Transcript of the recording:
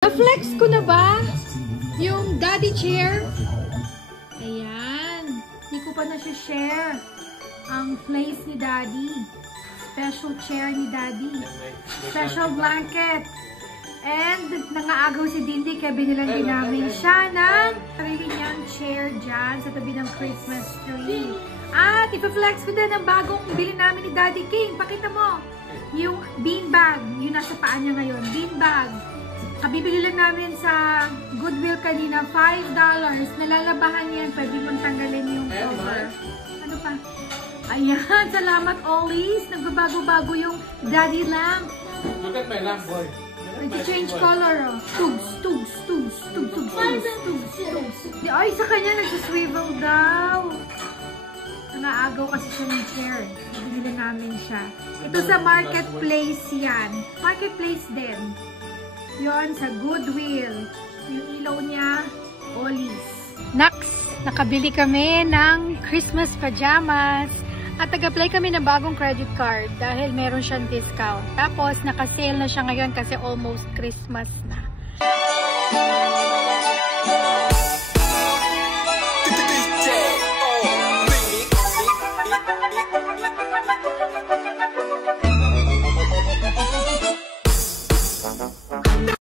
Na-flex ko na ba yung daddy chair? Ayan. Hindi ko pa na-share ang place ni daddy. Special chair ni daddy. Special blanket. And nangaagaw si Dindy kaya binilan din namin siya ng sarili niyang chair dyan sa tabi ng Christmas tree. At ipa-flex ko din ang bagong bili namin ni Daddy King. Pakita mo. Yung beanbag. Yung nasa paa niya ngayon. Beanbag. Kabibili lang namin sa Goodwill kanina. $5. Nalalabahan yan. Pwede mong tanggalin yung cover. Ano pa? Ayan. Salamat always. Nagbabago-bago yung Daddy lamp. Look at my lamp, boy. Nag-change color, oh. Tugs. Ay, sa kanya nag-swivel daw. Nangaagaw kasi siya ng chair. Binili namin siya. Ito sa marketplace yan. Marketplace din. Yon sa Goodwill. Yung ilaw niya, Ollie's. Next, nakabili kami ng Christmas pajamas. At nag-apply kami ng bagong credit card dahil meron siyang discount. Tapos, naka-sale na siya ngayon kasi almost Christmas na.